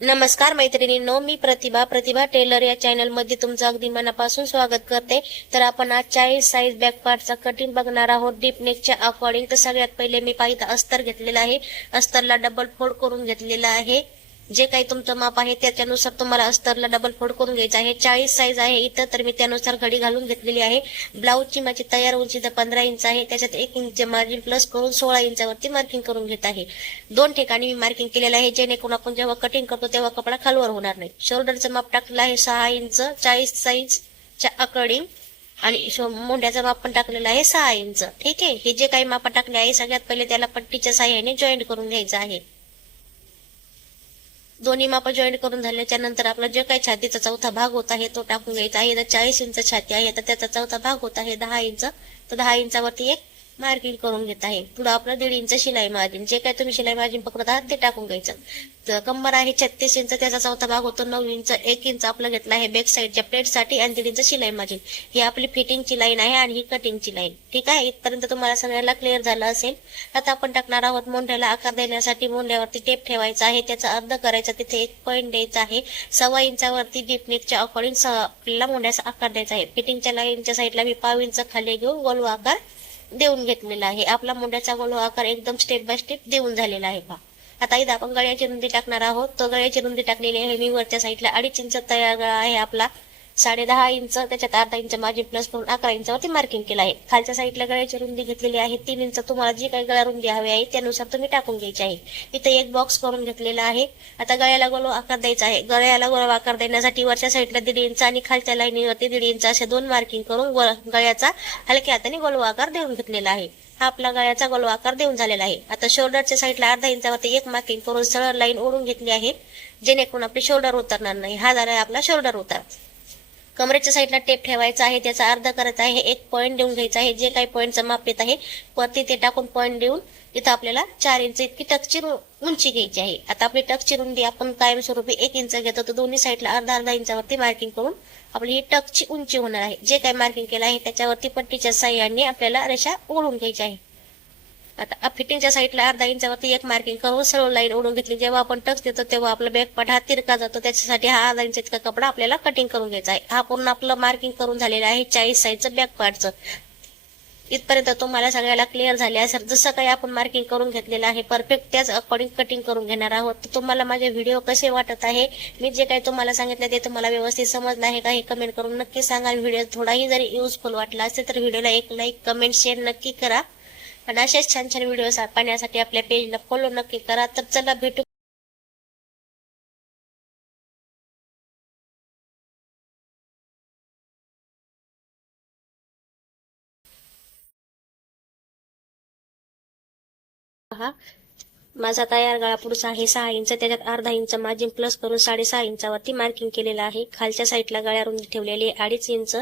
नमस्कार मैत्रिणींनो, मी प्रतिभा टेलर या चॅनल मध्ये तुमचं अगदी मनापासून स्वागत करते। तर आपण आज 40 साईज बॅक पार्टचा कटिंग बघणार आहोत डीप नेकच्या अकॉर्डिंग। तर सगळ्यात पहिले मी पाहिजे अस्तर घेतलेला आहे, अस्तरला डबल फोल्ड करून घेतलेला आहे। जे काही तुमचं माप आहे त्याच्यानुसार तुम्हाला अस्तरला डबल फोल्ड करून घ्यायचं आहे। 40 साईज आहे इथं, तर मी त्यानुसार घडी घालून घेतलेली आहे। ब्लाऊजची माझी तयार उंची 15 इंच आहे, त्याच्यात 1 इंच मार्जिन प्लस करून 16 इंचावरती मार्किंग करून घेत आहे। दोन ठिकाणी मी मार्किंग केलेलं आहे, जेणेकरून आपण जेव्हा कटिंग करतो तेव्हा कपडा खालवर होणार नाही। शोल्डरचं माप टाकलेलं आहे 6 इंच 40 साईजच्या अकॉर्डिंग, आणि मोंढ्याचं माप पण टाकलेलं आहे 6 इंच। ठीक आहे, हे जे काही माप टाकले आहे सगळ्यात पहिले त्याला पट्टीच्या साह्याने जॉईंट करून घ्यायचं आहे। दोन्ही माप जॉईंट करून झाल्याच्या नंतर आपला जे काही छातीचा चौथा भाग होत आहे तो टाकून घ्यायचा आहे। तर 40 इंच छाती आहे, तर त्याचा चौथा भाग होत आहे 10 इंच, तर 10 इंचावरती एक मार्किंग करून घेत आहे। पुढे आपलं 1.5 इंच शिलाई मार्जिन, जे काही तुम्ही शिलाई मार्जिन पकडत आहात ते टाकून घ्यायचं। तर कंबर आहे 36 इंच, त्याचा चौथा भाग होतो 9 इंच, 1 इंच आपलं घेतला आहे बॅक साईडच्या प्लेटसाठी आणि 1.5 इंच शिलाई मार्जिन। ही आपली फिटिंगची लाईन आहे आणि ही कटिंगची लाईन। ठीक आहे, इथपर्यंत तुम्हाला सगळ्याला क्लिअर झालं असेल। आता आपण टाकणार आहोत मोंढ्याला आकार देण्यासाठी। मोंढ्यावरती टेप ठेवायचा आहे, त्याचा अर्ध करायचा, तिथे 1 पॉईंट द्यायचा आहे। 1.25 इंचावरती डीप नेकच्या अकॉर्डिंग आपल्याला मोंढ्याचा आकार द्यायचा आहे। फिटिंगच्या लाईनच्या साईडला मी 1.5 इंच खाली घेऊन गोल आकार देऊन घेतलेला आहे। आपला मुंड्याचा गोल आकार एकदम स्टेप बाय स्टेप देऊन झालेला आहे पहा। आता इथं आपण गळ्याची रुंदी टाकणार आहोत। तो गळ्याची रुंदी टाकलेली आहे मी वरच्या साईडला 2.5 इंच तयार गळा आहे आपला, 10.5 इंच, त्याच्यात अर्धा इंच मार्जिन प्लस करून 11 इंचावरती मार्किंग केलं आहे। खालच्या साईडला गळ्याची रुंदी घेतलेली आहे 3 इंच। तुम्हाला जी काही गळा रुंदी हवी आहे त्यानुसार तुम्ही टाकून घ्यायची आहे। इथे एक बॉक्स करून घेतलेला आहे। आता गळ्याला गोल आकार द्यायचा आहे। गळ्याला गोल आकार देण्यासाठी वरच्या साईडला 1.5 इंच आणि खालच्या लाईनीवरती 1.5 इंच असे 2 मार्किंग करून गळ्याचा हलक्या हाताने गोल आकार देऊन घेतलेला आहे। हा आपला गळ्याचा गोल आकार देऊन झालेला आहे। आता शोल्डरच्या साईडला अर्धा इंचावरती एक मार्किंग करून सरळ लाईन ओढून घेतली आहे, जेणेकरून आपले शोल्डर उतरणार नाही। हा झाला आपला शोल्डर उतार। कमरेच्या साईडला टेप ठेवायचा आहे, त्याचा अर्धा करायचा आहे, 1 पॉईंट देऊन घ्यायचा आहे। जे काही पॉईंटचं माप येत आहे वरती ते टाकून पॉईंट देऊन इथं आपल्याला 4 इंच इतकी टक्सची उंची घ्यायची आहे। आता आपली टक्सची रुंदी आपण कायमस्वरूपी 1 इंच घेतो, तर दोन्ही साईडला अर्धा इंचावरती मार्किंग करून आपली ही टक्सची उंची होणार आहे। जे काही मार्किंग केलं आहे त्याच्यावरती पट्टीच्या साह्याने आपल्याला रेषा ओढून घ्यायची आहे। आता फिटिंगच्या साईडला अर्धा इंचावरती एक मार्किंग करून सरळ लाईन ओढून घेतली। जेव्हा आपण टक्स देतो तेव्हा आपला बॅक पार्ट हा तिरका जातो, त्याच्यासाठी हा अर्धा इंच इतका कपडा आपल्याला कटिंग करून घ्यायचा आहे। हा पूर्ण आपलं मार्किंग करून झालेला आहे 40 साईजचं बॅक पार्टचं। इथपर्यंत तुम्हाला सगळ्याला क्लिअर झाले असेल। जसं काही आपण मार्किंग करून घेतलेलं आहे परफेक्ट त्याच अकॉर्डिंग कटिंग करून घेणार आहोत। तर तुम्हाला माझे व्हिडिओ कसे वाटत आहे, मी जे काही तुम्हाला सांगितलं ते तुम्हाला व्यवस्थित समजलं आहे का हे कमेंट करून नक्की सांगा। व्हिडिओ थोडाही जरी युजफुल वाटला असेल तर व्हिडिओला एक लाईक कमेंट शेअर नक्की करा, आणि असेच छान छान व्हिडिओ पाहण्यासाठी आपल्या पेजला फॉलो नक्की करा। तर चला भेटू पहा। माझा तयार गळा पुढचा आहे 6 इंच, त्याच्यात अर्धा इंच मार्जिन प्लस करून 6.5 इंचावरती मार्किंग केलेलं आहे। खालच्या साईडला गळ्या रुंदी ठेवलेली 2.5 इंच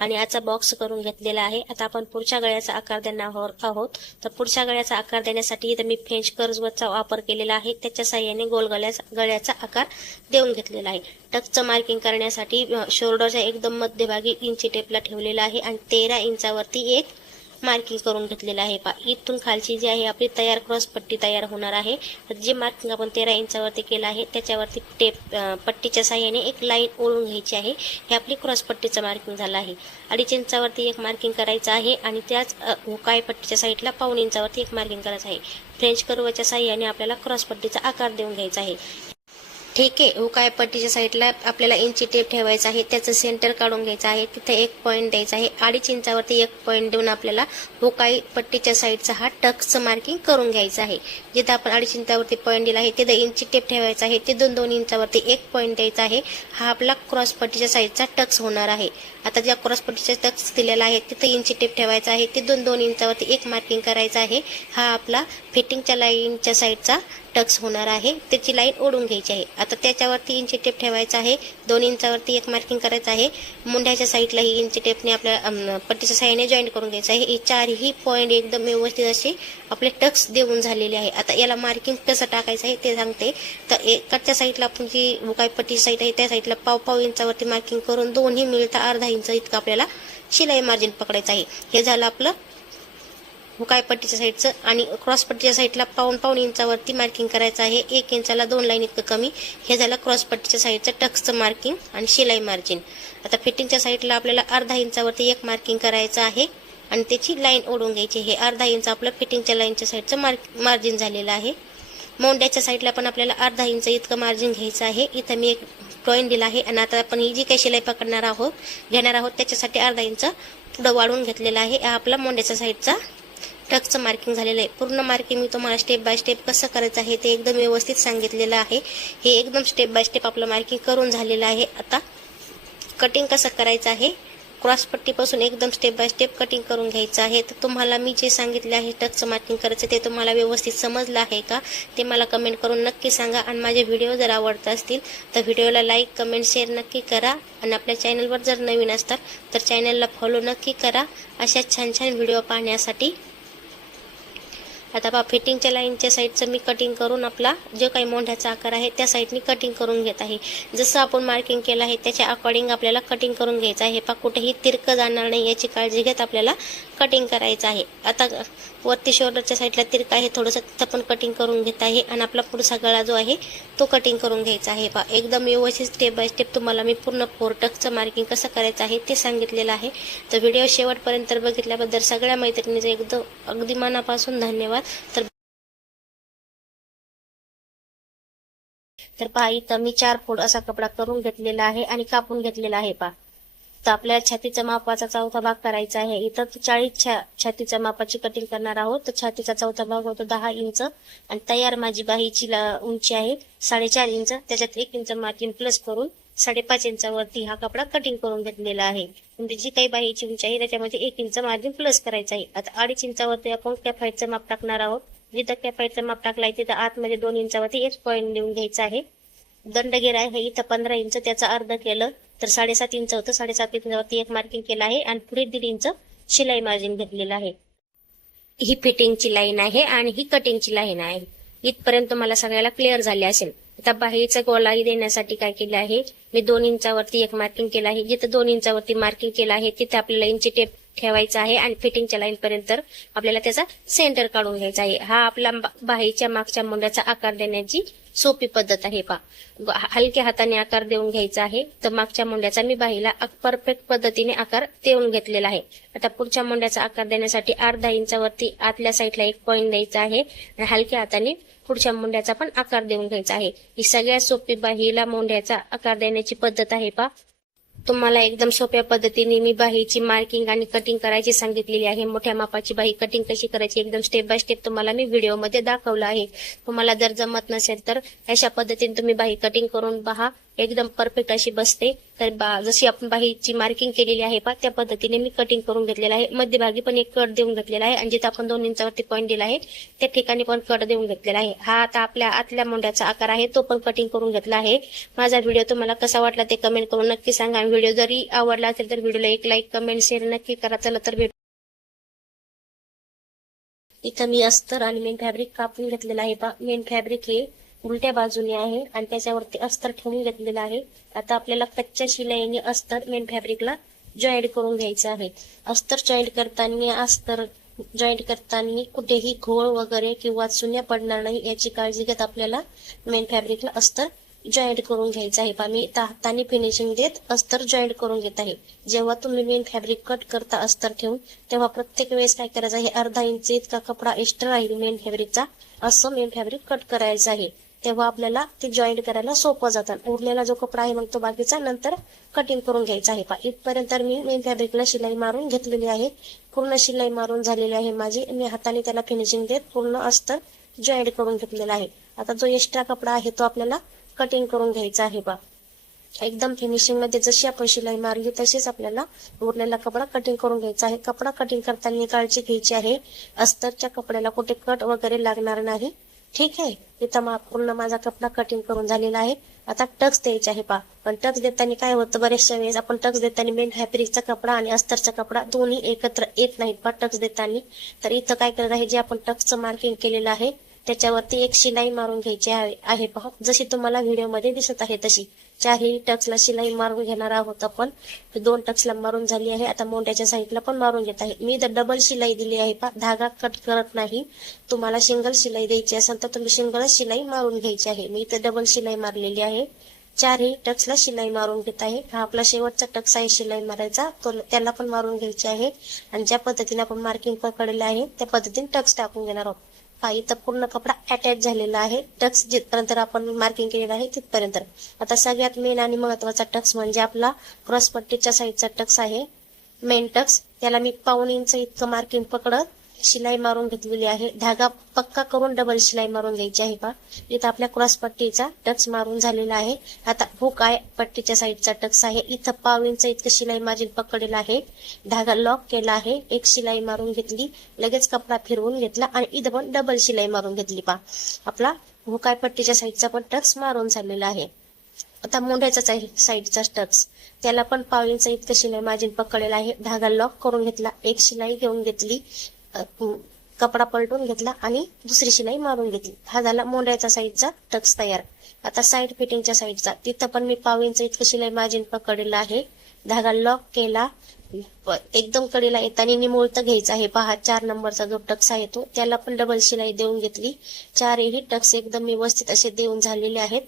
आणि याचा बॉक्स करून घेतलेला आहे। आता आपण पुढच्या गळ्याचा आकार देणार आहोत। तर पुढच्या गळ्याचा आकार देण्यासाठी इथे मी फ्रेंच कर्व्हचा वापर केलेला आहे, त्याच्या साह्याने गोल गळ्याचा आकार देऊन घेतलेला आहे। टक्सचं मार्किंग करण्यासाठी शोल्डरच्या एकदम मध्यभागी इंची टेपला ठेवलेला आहे आणि 13 इंचावरती एक मार्किंग करून घेतलेलं आहे। इथून खालची जी आहे आपली तयार क्रॉस पट्टी तयार होणार आहे। तर जे मार्किंग आपण 13 इंचावरती केलं आहे त्याच्यावरती टेप पट्टीच्या साह्याने एक लाईन ओढून घ्यायची आहे। हे आपली क्रॉस पट्टीचं मार्किंग झालं आहे। 2.5 इंचावरती एक मार्किंग करायचं आहे आणि त्याच हुकाय पट्टीच्या साईडला 1.25 इंचावरती एक मार्किंग करायचं आहे। फ्रेंच कर्वच्या साह्याने आपल्याला क्रॉस पट्टीचा आकार देऊन घ्यायचा आहे। ठीक आहे, हुकाय पट्टीच्या साईडला आपल्याला इंची टेप ठेवायचा आहे, त्याचं सेंटर काढून घ्यायचं आहे, तिथे 1 पॉईंट द्यायचा आहे। 2.5 इंचावरती 1 पॉईंट देऊन आपल्याला हुकाय पट्टीच्या साईडचा हा टक्सचं मार्किंग करून घ्यायचं आहे। जिथे आपण 2.5 इंचावरती पॉईंट दिला आहे तिथे इंची टेप ठेवायचा आहे, तिथून 2 इंचावरती 1 पॉईंट द्यायचा आहे। हा आपला क्रॉस पट्टीच्या साईडचा टक्स होणार आहे। आता ज्या क्रॉस पट्टीचा टक्स दिलेला आहे तिथे इंची टेप ठेवायचा आहे, तिथून 2 इंचावरती एक मार्किंग करायचं आहे। हा आपला फिटिंगच्या लाईनच्या साईडचा टक्स होणार आहे, त्याची लाईन ओढून घ्यायची आहे। आता त्याच्यावरती इंची टेप ठेवायचा आहे, 2 इंचावरती एक मार्किंग करायचं आहे। मुंड्याच्या साईडला ही इंची टेपने आपल्या पट्टीच्या साह्याने जॉईंट करून घ्यायचं आहे। हे 4ही पॉईंट एकदम व्यवस्थित असे आपले टक्स देऊन झालेले आहे। आता याला मार्किंग कसं टाकायचं आहे ते सांगते। तर एकाच्या साईडला आपण जी हुकाय पट्टीची साईड आहे त्या साईडला 1.5 इंचावरती मार्किंग करून दोन्ही मिळता अर्धा इंच इतकं आपल्याला शिलाई मार्जिन पकडायचं आहे। हे झालं आपलं हुकाय पट्टीच्या साईडचं आणि क्रॉस पट्टीच्या साईडला पाऊण इंचावरती मार्किंग करायचं आहे. 1 इंचाला 2 लाईन इतकं कमी. हे झालं क्रॉस पट्टीच्या साईडचं टक्सचं मार्किंग आणि शिलाई मार्जिन. आता फिटिंगच्या साईडला आपल्याला अर्धा इंचावरती एक मार्किंग करायचं आहे आणि त्याची लाईन ओढून घ्यायची. हे अर्धा इंच आपलं फिटिंगच्या लाईनच्या साईडचं मार्जिन झालेलं आहे. मोंड्याच्या साईडला पण आपल्याला अर्धा इंच इतकं मार्जिन घ्यायचं आहे. इथं मी एक ड्रॉईंग दिला आहे आणि आता आपण ही जी काही शिलाई पकडणार आहोत घेणार आहोत त्याच्यासाठी अर्धा इंच पुढं वाढवून घेतलेला आहे. हा आपला मोंड्याच्या साईडचा टक्सचं मार्किंग झालेलं आहे. पूर्ण मार्किंग मी तुम्हाला स्टेप बाय स्टेप कसं करायचं आहे ते एकदम व्यवस्थित सांगितलेलं आहे. हे एकदम स्टेप बाय स्टेप आपलं मार्किंग करून झालेलं आहे. आता कटिंग कसं करायचं आहे, क्रॉस पट्टीपासून एकदम स्टेप बाय स्टेप कटिंग करून घ्यायचं आहे. तर तुम्हाला मी जे सांगितले आहे टक्सचं मार्किंग करायचं ते तुम्हाला व्यवस्थित समजलं आहे का ते मला कमेंट करून नक्की सांगा. आणि माझे व्हिडिओ जर आवडत असतील तर व्हिडिओला लाईक कमेंट शेअर नक्की करा. आणि आपल्या चॅनलवर जर नवीन असतात तर चॅनलला फॉलो नक्की करा अशा छान छान व्हिडिओ पाहण्यासाठी. आता पहा फिटिंगच्या लाईनच्या साईडचं मी कटिंग करून आपला जो काही मोंढ्याचा आकार आहे त्या साईडनी कटिंग करून घेत आहे. जसं आपण मार्किंग केलं आहे त्याच्या अकॉर्डिंग आपल्याला कटिंग करून घ्यायचं आहे. पहा कुठेही तिरकं जाणार नाही याची काळजी घेत आपल्याला कटिंग करायचं आहे. आता वरती शोल्डरच्या साईडला तिरकं आहे थोडंसं तिथं पण कटिंग करून घेत आहे आणि आपला पुढचा गळा जो आहे तो कटिंग करून घ्यायचा आहे. पहा एकदम व्यवस्थित स्टेप बाय स्टेप तुम्हाला मी पूर्ण 4 टक्सचं मार्किंग कसं करायचं आहे ते सांगितलेलं आहे. तर व्हिडिओ शेवटपर्यंत बघितल्याबद्दल सगळ्या मैत्रिणींचे एकदम अगदी मनापासून धन्यवाद. तर पहा इथं मी 4 फूट असा कपडा करून घेतलेला आहे आणि कापून घेतलेला आहे. पहा तर आपल्याला छातीचा मापाचा चौथा भाग करायचा आहे. इथं 40 छातीच्या मापाची कटिंग करणार आहोत. तर छातीचा चौथा भाग होतो 10 इंच आणि तयार माझी बाहीची उंची आहे 4.5 इंच. त्याच्यात 1 इंच मार्जिन प्लस करून 5.5 इंचावरती हा कपडा कटिंग करून घेतलेला आहे. म्हणजे जी काही बाहीची उंची आहे त्याच्यामध्ये 1 इंच मार्जिन प्लस करायचं आहे. आता 2.5 इंचावरती आपण कॅफाईटचं माप टाकणार आहोत. जिथं कॅफाईटचं माप टाकलाय तिथं आतमध्ये 2 इंचावरती 1 पॉईंट देऊन घ्यायचा आहे. दंडगेर आहे इथं 15 इंच, त्याचा अर्ध केलं तर 7.5 इंच होतं. 7.5 इंचावरती 1 मार्किंग केलं आहे आणि पुढे 1.5 इंच शिलाई मार्जिन घेतलेलं आहे. ही फिटिंगची लाईन आहे आणि ही कटिंगची लाईन आहे. इथपर्यंत तुम्हाला सगळ्याला क्लिअर झाले असेल. आता बाहीचा गोलाई देण्यासाठी काय केलं आहे, मी 2 इंचावरती 1 मार्किंग केलं आहे. जिथं 2 इंचावरती मार्किंग केलं आहे तिथे आपल्याला इंची टेप ठेवायचा आहे आणि फिटिंगच्या लाईन पर्यंत आपल्याला त्याचा सेंटर काढून घ्यायचा आहे. हा आपला बाहीच्या मागच्या मुंड्याचा आकार देण्याची सोपी पद्धत आहे. पहा हलक्या हाताने आकार देऊन घ्यायचा आहे. तर मागच्या मुंड्याचा मी बाहीला परफेक्ट पद्धतीने आकार देऊन घेतलेला आहे. आता पुढच्या मुंड्याचा आकार देण्यासाठी अर्धा इंचावरती आतल्या साईडला 1 पॉईंट द्यायचा आहे आणि हलक्या हाताने पुढच्या मुंड्याचा पण आकार देऊन घ्यायचा आहे. ही सगळ्यात सोपी बाहीला मुंड्याचा आकार देण्याची पद्धत आहे. पहा तुम्हाला एकदम सोप्या पद्धतीने मी बाहीची मार्किंग आणि कटिंग करायची सांगितलेली आहे. मोठ्या मापाची बाही कटिंग कशी करायची एकदम स्टेप बाय स्टेप तुम्हाला मी व्हिडिओमध्ये दाखवलं आहे. तुम्हाला जर जमत नसेल तर अशा पद्धतीने तुम्ही बाही कटिंग करून पहा, एकदम परफेक्ट अशी बसते. तर जशी आपण बाहीची मार्किंग केलेली आहे पहा त्या पद्धतीने मी कटिंग करून घेतलेलं आहे. मध्यभागी पण एक कट देऊन घेतलेला आहे आणि जिथे आपण 2 इंचावरती पॉईंट दिला आहे त्या ठिकाणी पण कट देऊन घेतलेला आहे. हा आता आपल्या आतल्या मुंड्याचा आकार आहे तो पण कटिंग करून घेतला आहे. माझा व्हिडिओ तुम्हाला कसा वाटला ते कमेंट करून नक्की सांगा. व्हिडिओ जरी आवडला असेल तर व्हिडिओला एक लाईक कमेंट शेअर नक्की करा. चला तर भेटू. इथं मी अस्तर आणि मेन फॅब्रिक कापून घेतलेला आहे. पहा मेन फॅब्रिक हे उलट्या बाजूने आहे आणि त्याच्यावरती अस्तर ठेवून घेतलेलं आहे. आता आपल्याला कच्च्या शिलाईने अस्तर मेन फॅब्रिकला जॉईंट करून घ्यायचं आहे. अस्तर जॉईंट करताना अस्तर जॉईंट करताना कुठेही घोळ वगैरे किंवा चुन्या पडणार नाही याची काळजी घेत आपल्याला मेन फॅब्रिकला अस्तर जॉईंट करून घ्यायचं आहे. पहा मी हाताने फिनिशिंग देत अस्तर जॉईंट करून घेत आहे. जेव्हा तुम्ही मेन फॅब्रिक कट करता अस्तर ठेवून तेव्हा प्रत्येक वेळेस काय करायचं आहे, अर्धा इंच इतका कपडा एक्स्ट्रा राहील मेन फॅब्रिकचा असं मेन फॅब्रिक कट करायचं आहे. तेव्हा आपल्याला ते जॉईंट करायला सोपं जातं. उरलेला जो कपडा आहे मग तो बाकीचा नंतर कटिंग करून घ्यायचा आहे. पहा इथपर्यंत मी मेन फॅब्रिकला शिलाई मारून घेतलेली आहे. पूर्ण शिलाई मारून झालेली आहे माझी. मी हाताने त्याला फिनिशिंग देत पूर्ण अस्तर जॉईंट करून घेतलेला आहे. आता जो एक्स्ट्रा कपडा आहे तो आपल्याला कटिंग करून घ्यायचा आहे. पहा एकदम फिनिशिंग मध्ये जशी आपण शिलाई मारली तशीच आपल्याला उरलेला कपडा कटिंग करून घ्यायचा आहे. कपडा कटिंग करताना काळजी घ्यायची आहे अस्तरच्या कपड्याला कुठे कट वगैरे लागणार नाही. ठीक आहे. इथं पूर्ण माझा कपडा कटिंग करून झालेला आहे. आता टक्स द्यायचे आहे. पहा पण टक्स देताना काय होतं, बरेचशा वेळेस आपण टक्स देताना मेन फॅब्रिकचा कपडा आणि अस्तरचा कपडा दोन्ही एकत्र येत नाहीत. पहा टक्स देताना तर इथं काय करत आहे, जे आपण टक्सचं मार्किंग केलेलं आहे त्याच्यावरती एक शिलाई मारून घ्यायची आहे पहा, जशी तुम्हाला व्हिडिओमध्ये दिसत आहे तशी. चारही टक्सला शिलाई मारून घेणार आहोत आपण. 2 टक्सला मारून झाली आहे. आता मोंढ्याच्या साईडला पण मारून घेत आहे. मी इथं डबल शिलाई दिली आहे पहा, धागा कट करत नाही. तुम्हाला सिंगल शिलाई द्यायची असेल तर तुम्ही सिंगलच शिलाई मारून घ्यायची आहे. मी इथं डबल शिलाई मारलेली आहे. चारही टक्सला शिलाई मारून घेत आहे. हा आपला शेवटचा टक्स आहे शिलाई मारायचा, तो त्याला पण मारून घ्यायची आहे. आणि ज्या पद्धतीने आपण मार्किंग पकडलेलं आहे त्या पद्धतीने टक्स टाकून घेणार आहोत. हा इथं पूर्ण कपडा अटॅच झालेला आहे. टक्स जिथपर्यंत आपण मार्किंग केलेलं आहे तिथपर्यंत. आता सगळ्यात मेन आणि महत्वाचा टक्स म्हणजे आपला क्रॉस पट्टीच्या साईडचा टक्स आहे, मेन टक्स. त्याला मी 1.5 इंच इतकं मार्किंग पकडत शिलाई मारून घेतलेली आहे. धागा पक्का करून डबल शिलाई मारून घ्यायची आहे पहा. इथं आपल्या क्रॉस पट्टीचा टक्स मारून झालेला आहे. आता हुक आहे पट्टीच्या साईडचा टक्स आहे. इथं 1.5 इंच इतकं शिलाई मार्जिन पकडलेलं आहे. धागा लॉक केला आहे. एक शिलाई मारून घेतली, लगेच कपडा फिरवून घेतला आणि इथं पण डबल शिलाई मारून घेतली पहा. आपला हुक आहे पट्टीच्या साईडचा पण टक्स मारून झालेला आहे. आता मोंढ्याचा साईडचा टक्स, त्याला पण 1.5 इंच इतकं शिलाई मार्जिन पकडलेला आहे. धागा लॉक करून घेतला, एक शिलाई घेऊन घेतली, कपडा पलटून घेतला आणि दुसरी शिलाई मारून घेतली. हा झाला मोंढ्याचा साईडचा टक्स तयार. आता साईड फिटिंगच्या साईडचा, तिथं पण मी 1.5 इंच इतकं शिलाई मार्जिन पकडलेलं आहे. धागा लॉक केला, एकदम कडेला येताना निमुळत घ्यायचा आहे पहा. 4 नंबरचा जो टक्स आहे तो, त्याला पण डबल शिलाई देऊन घेतली. चारही टक्स एकदम व्यवस्थित असे देऊन झालेले आहेत.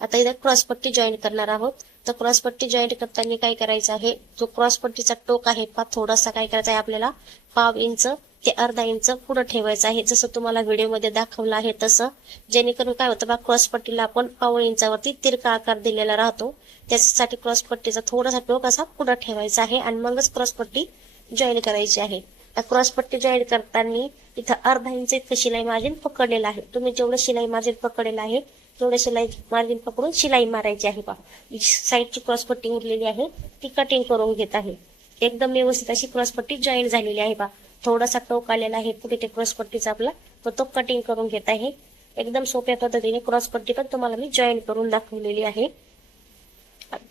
आता इथं क्रॉसपट्टी जॉईंट करणार आहोत. तर क्रॉसपट्टी जॉईंट करताना काय करायचं आहे, जो क्रॉसपट्टीचा टोक आहे पहा, थोडासा काय करायचा आहे आपल्याला, 1/2 इंच ते अर्धा इंच पुढे ठेवायचं आहे, जसं तुम्हाला व्हिडिओमध्ये दाखवलं आहे तसं. जेणेकरून काय होतं बा, क्रॉसपट्टीला आपण 1/2 इंचावरती तिरका आकार दिलेला राहतो. त्यासाठी क्रॉसपट्टीचा थोडासा टोक असा पुढे ठेवायचा आहे आणि मगच क्रॉसपट्टी जॉईन करायची आहे. क्रॉसपट्टी जॉईन करताना इथं अर्धा इंच इतकं शिलाई मार्जिन पकडलेलं आहे. तुम्ही जेवढं शिलाई मार्जिन पकडलेलं आहे तेवढं शिलाई मार्जिन पकडून शिलाई मारायची आहे पहा. साईडची क्रॉसपट्टी उरलेली आहे ती कटिंग करून घेत आहे. एकदम व्यवस्थित अशी क्रॉसपट्टी जॉईन झालेली आहे पहा. थोडासा टोक आलेला आहे पुढे ते क्रॉसपट्टीचा आपला, तो कटिंग करून घेत आहे. एकदम सोप्या पद्धतीने क्रॉसपट्टी पण तुम्हाला मी जॉईन करून दाखवलेली आहे.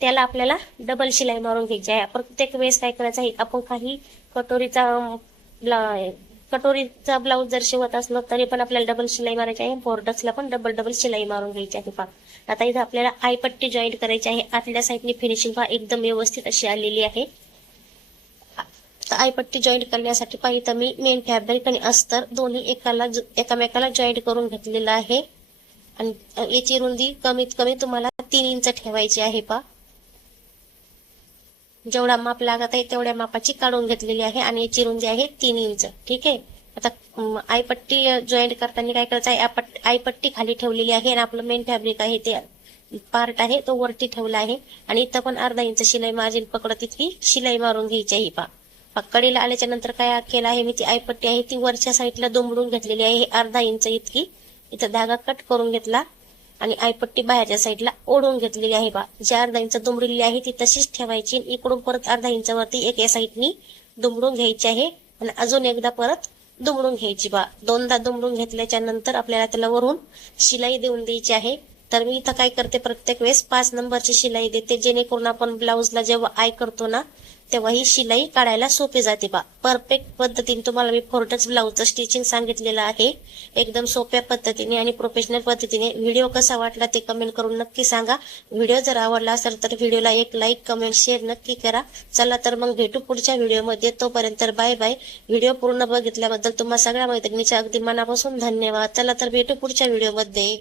त्याला आपल्याला डबल शिलाई मारून घ्यायची आहे. प्रत्येक वेळेस काय करायचं आहे, आपण काही कटोरीचा ब्लाऊज जर शिवत असलो तरी पण आपल्याला डबल शिलाई मारायची आहे. फोरटक्सला पण डबल शिलाई मारून घ्यायची आहे पहा. आता इथं आपल्याला आयपट्टी जॉईंट करायची आहे. आतल्या साईडने फिनिशिंग पहा एकदम व्यवस्थित अशी आलेली आहे. आयपट्टी जॉईंट करण्यासाठी पहा, इथं मी मेन फॅब्रिक आणि अस्तर दोन्ही एकामेकाला जॉईंट करून घेतलेलं आहे. आणि याची रुंदी कमीत कमी तुम्हाला 3 इंच ठेवायची आहे पहा. जेवढा माप लागत आहे तेवढ्या मापाची काढून घेतलेली आहे आणि याची रुंदी आहे 3 इंच. ठीक आहे. आता आयपट्टी जॉईंट करताना काय करायचं आहे, आयपट्टी खाली ठेवलेली आहे आणि आपलं मेन फॅब्रिक आहे ते पार्ट आहे तो वरती ठेवला आहे. आणि इथं पण अर्धा इंच शिलाई मार्जिन पकडत इतकी शिलाई मारून घ्यायची आहे पहा. कडेला आल्याच्या नंतर काय केलं आहे, मी ती आयपट्टी आहे ती वरच्या साईडला दुमडून घेतलेली आहे अर्धा इंच इतकी. इथं धागा कट करून घेतला आणि आयपट्टी बाहेरच्या साईडला ओढून घेतलेली आहे बा. जी अर्धा इंच दुमडलेली आहे ती तशीच ठेवायची. इकडून परत अर्धा इंचावरती या साईडनी दुमडून घ्यायची आहे आणि अजून एकदा परत दुमडून घ्यायची बा. 2दा दुमडून घेतल्याच्या नंतर आपल्याला त्याला वरून शिलाई देऊन द्यायची आहे. तर मी इथं काय करते, प्रत्येक वेळेस 5 नंबरची शिलाई देते, जेणेकरून आपण ब्लाऊजला जेव्हा आय करतो ना तेव्हा ही शिलाई काढायला सोपी जाते बा. परफेक्ट पद्धतीने तुम्हाला मी फोरटक्स ब्लाऊजचं स्टिचिंग सांगितलेलं आहे, एकदम सोप्या पद्धतीने आणि प्रोफेशनल पद्धतीने. व्हिडिओ कसा वाटला ते कमेंट करून नक्की सांगा. व्हिडिओ जर आवडला असेल तर व्हिडिओला एक लाईक कमेंट शेअर नक्की करा. चला तर मग भेटू पुढच्या व्हिडिओमध्ये. तोपर्यंत बाय बाय. व्हिडिओ पूर्ण बघितल्याबद्दल तुम्हा सगळ्या मैत्रिणींच्या अगदी मनापासून धन्यवाद. चला तर भेटू पुढच्या व्हिडिओमध्ये.